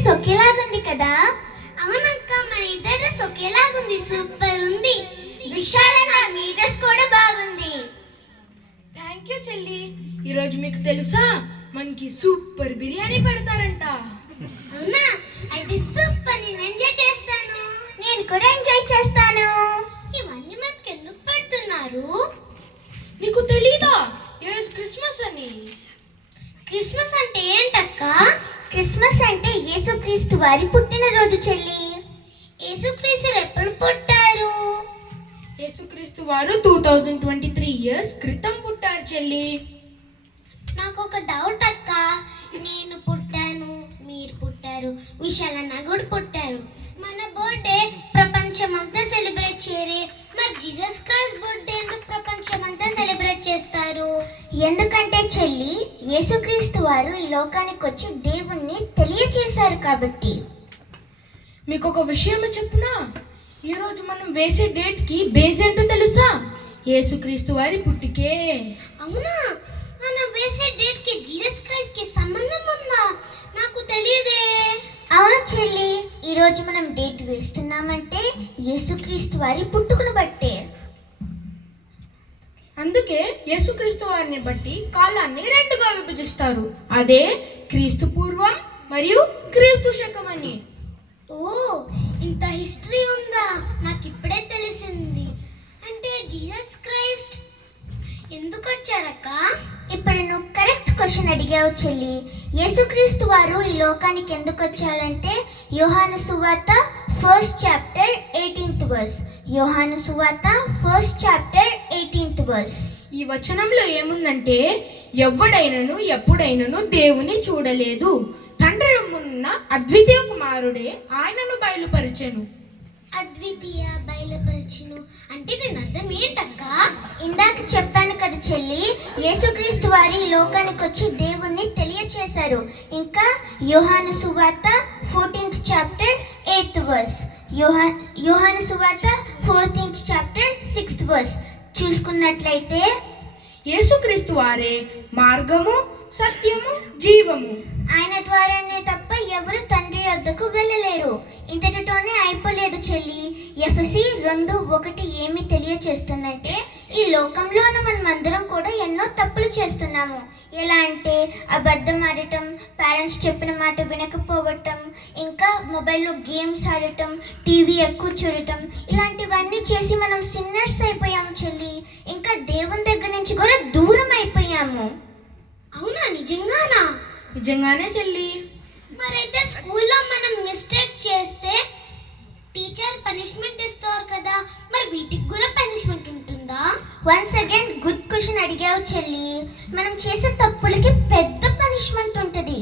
Dress ఒకేలాగుంది కదా? అవునక్క, మన ఇద్దరి డ్రెస్ ఒకేలాగుంది, సూపర్ ఉంది. విశాలన్న మీ డ్రెస్ కూడా బాగుంది. థ్యాంక్ యూ చెల్లి. ఈరోజు మీకు తెలుసా మనకి సూపర్ బిర్యానీ పెడతారంట. అవునా? అయితే సూపర్, నేను ఎంజాయ్ చేస్తాను. నేను కూడా ఎంజాయ్ చేస్తాను. ఇవన్నీ మనకి ఎందుకు పెడుతున్నారు? నీకు తెలీదా ఈరోజు క్రిస్మస్ అని? క్రిస్మస్ అంటే ఏంటక్క? క్రిస్మస్ అంటే యేసుక్రీస్తు వారి పుట్టినరోజు చెల్లి. యేసుక్రీస్తు ఎప్పుడు పుట్టారు? యేసుక్రీస్తు వారు 2023 ఇయర్స్ క్రితం పుట్టారు చెల్లి. నాకు ఒక డౌట్ అక్క. నేను పుట్టాను, మీరు పుట్టారు, విశాలన్న కూడా పుట్టారు. మన బర్త్డే ప్రపంచమంతా సెలబ్రేట్ చేయరే, మరి జీసస్ క్రైస్ట్ బర్త్డే ఎందుకు ప్రపంచమంతా సెలబ్రేట్ చేస్తారు? ఎందుకంటే చెల్లి, యేసుక్రీస్తు వారు ఈ లోకానికి వచ్చి దేవుణ్ణి తెలియచేశారు కాబట్టి. మీకు ఒక విషయం చెప్పునా? ఈరోజు మనం వేసే డేట్కి బేస్ ఏంటో తెలుసా? యేసుక్రీస్తు వారి పుట్టికే. అవునా? మనం వేసే డేట్కి జీసస్ క్రైస్ట్కి సంబంధం ఉందా? నాకు తెలియదే. అవును చెల్లి, ఈరోజు మనం డేట్ వేస్తున్నామంటే యేసుక్రీస్తు వారి పుట్టుకను బట్టే. అందుకే యేసుక్రీస్తు వారిని బట్టి కాలాన్ని రెండుగా విభజిస్తారు. అదే క్రీస్తు పూర్వం మరియు క్రీస్తు శకం అని. ఓ, ఇంత హిస్టరీ ఉందా? నాకు ఇప్పుడే తెలిసింది. అంటే జీసస్ క్రైస్ట్ ఎందుకు వచ్చారక్క? ఇప్పుడు నువ్వు కరెక్ట్ క్వశ్చన్ అడిగావు చెల్లి. యేసుక్రీస్తు వారు ఈ లోకానికి ఎందుకు వచ్చారంటే యోహాను సువార్త 1st చాప్టర్ 18th వర్స్. యోహాను సువార్త 1st చాప్టర్ 18th వర్స్. ఈ వచనంలో ఏముందంటే, ఎవడైనను ఎప్పుడైనను దేవుని చూడలేదు, తండ్రి రొమ్మునున్న అద్వితీయ కుమారుడే ఆయనను బయలుపరిచెను. అద్వితీయ బయలుపరచును అంటే దీని అర్థం ఏంటక్క? ఇందాక చెప్పాను కదా చెల్లి, యేసుక్రీస్తు వారి ఈ లోకానికి వచ్చి దేవుణ్ణి తెలియచేశారు. ఇంకా యోహాను సువార్త 14th చాప్టర్ 8th వర్స్, యోహాను సువార్త 14th చాప్టర్ 6th వర్స్ చూసుకున్నట్లయితే, యేసుక్రీస్తు వారే మార్గము, సత్యము, జీవము. ఆయన ద్వారానే తప్ప ఎవరు తండ్రి వద్దకు వెళ్ళలేరు. ఇంతటితోనే అయిపోలేదు చెల్లి. ఎఫెసీ 2:1 ఏమి తెలియచేస్తుందంటే, ఈ లోకంలోనూ మనం అందరం కూడా ఎన్నో తప్పులు చేస్తున్నాము. ఎలా అంటే అబద్ధం ఆడటం, పేరెంట్స్ చెప్పిన మాట వినకపోవటం, ఇంకా మొబైల్లో గేమ్స్ ఆడటం, టీవీ ఎక్కువ చూడటం, ఇలాంటివన్నీ చేసి మనం సిన్నర్స్ అయిపోయాము చెల్లి. ఇంకా దేవుని దగ్గర నుంచి కూడా దూరం అయిపోయాము. అవునా? నిజంగానా? నిజంగానే చెల్లి. మరైతే స్కూల్లో మనం మిస్టేక్ చేస్తే టీచర్ పనిష్మెంట్ ఇస్తారు కదా, మరి వీటికి కూడా పనిష్మెంట్ ఉంటుందా? వన్స్ అగైన్ గుడ్ క్వశ్చన్ అడిగావు చెల్లి. మనం చేసే తప్పులకి పెద్ద పనిష్మెంట్ ఉంటుంది,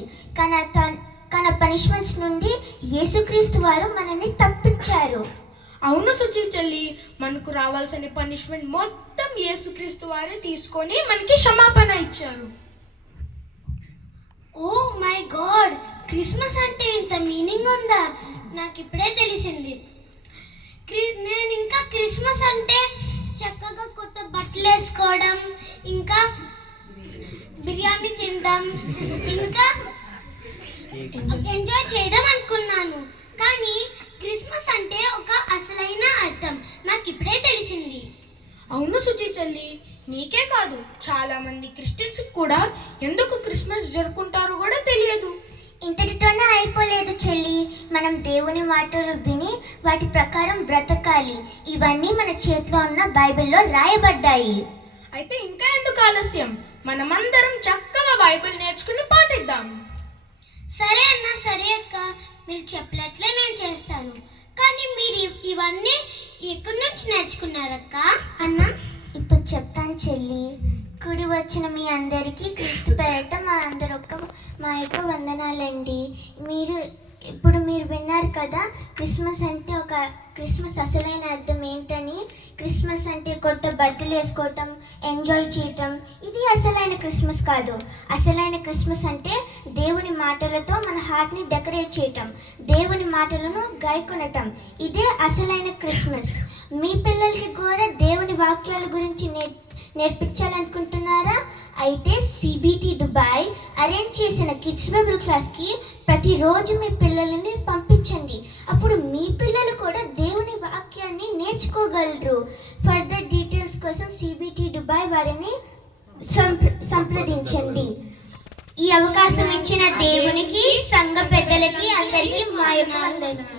కానీ పనిష్మెంట్స్ నుండి యేసుక్రీస్తు వారు మనల్ని తప్పించారు. అవును సుచి చెల్లి, మనకు రావాల్సిన పనిష్మెంట్ మొత్తం యేసుక్రీస్తు వారే తీసుకొని మనకి క్షమాపణ ఇచ్చారు. ఓ మై గాడ్, క్రిస్మస్ అంటే ఇంత మీనింగ్ ఉందా? నాకు ఇప్పుడే తెలిసింది. నేను ఇంకా క్రిస్మస్ అంటే చక్కగా కొత్త బట్టలు వేసుకోవడం, ఇంకా బిర్యానీ తినడం, ఇంకా ఎంజాయ్ చేయడం అనుకున్నాను. కానీ క్రిస్మస్ అంటే ఒక అసలైన అర్థం నాకు ఇప్పుడే తెలిసింది. అవును సుచి చెల్లి, నీకే కాదు చాలా మంది క్రిస్టియన్స్ కూడా ఎందుకు క్రిస్మస్ జరుపుకుంటారో కూడా తెలియదు. ఇంతటితోనే అయిపోలేదు చెల్లి. మనం దేవుని మాటలు విని వాటి ప్రకారం బ్రతకాలి. ఇవన్నీ మన చేతిలో ఉన్న బైబిల్లో రాయబడ్డాయి. అయితే ఇంకా ఎందుకు ఆలస్యం? మనమందరం చక్కగా బైబిల్ నేర్చుకుని పాటిద్దాం. సరే అన్న, సరే అక్క, మీరు చెప్పినట్లే నేను చేస్తాను. కానీ మీరు ఇవన్నీ ఎక్కడి నుంచి నేర్చుకున్నారక్క? అన్న ఇప్పుడు చెప్తాను చెల్లి. కూడి వచ్చిన మీ అందరికీ క్రీస్తు పేరట మా యొక్క వందనాలండి. ఇప్పుడు మీరు విన్నారు కదా, క్రిస్మస్ అసలైన అర్థం ఏంటని. క్రిస్మస్ అంటే కొత్త బట్టలు వేసుకోవటం, ఎంజాయ్ చేయటం, ఇది అసలైన క్రిస్మస్ కాదు. అసలైన క్రిస్మస్ అంటే దేవుని మాటలతో మన హార్ట్ని డెకరేట్ చేయటం, దేవుని మాటలను గాయకొనటం, ఇదే అసలైన క్రిస్మస్. మీ పిల్లలకి కూడా దేవుని వాక్యాల గురించి నేర్పించాలనుకుంటున్నారా? అయితే సిబిటి దుబాయ్ అరేంజ్ చేసిన కిడ్స్ బైబిల్ క్లాస్కి ప్రతిరోజు మీ పిల్లలని పంపించండి. అప్పుడు మీ పిల్లలు కూడా దేవుని వాక్యాన్ని నేర్చుకోగలరు. ఫర్దర్ డీటెయిల్స్ కోసం సిబిటి దుబాయ్ వారిని సంప్రదించండి. ఈ అవకాశం ఇచ్చిన దేవునికి, సంఘ పెద్దలకి అందరికీ మా యొక్క వందనాలు.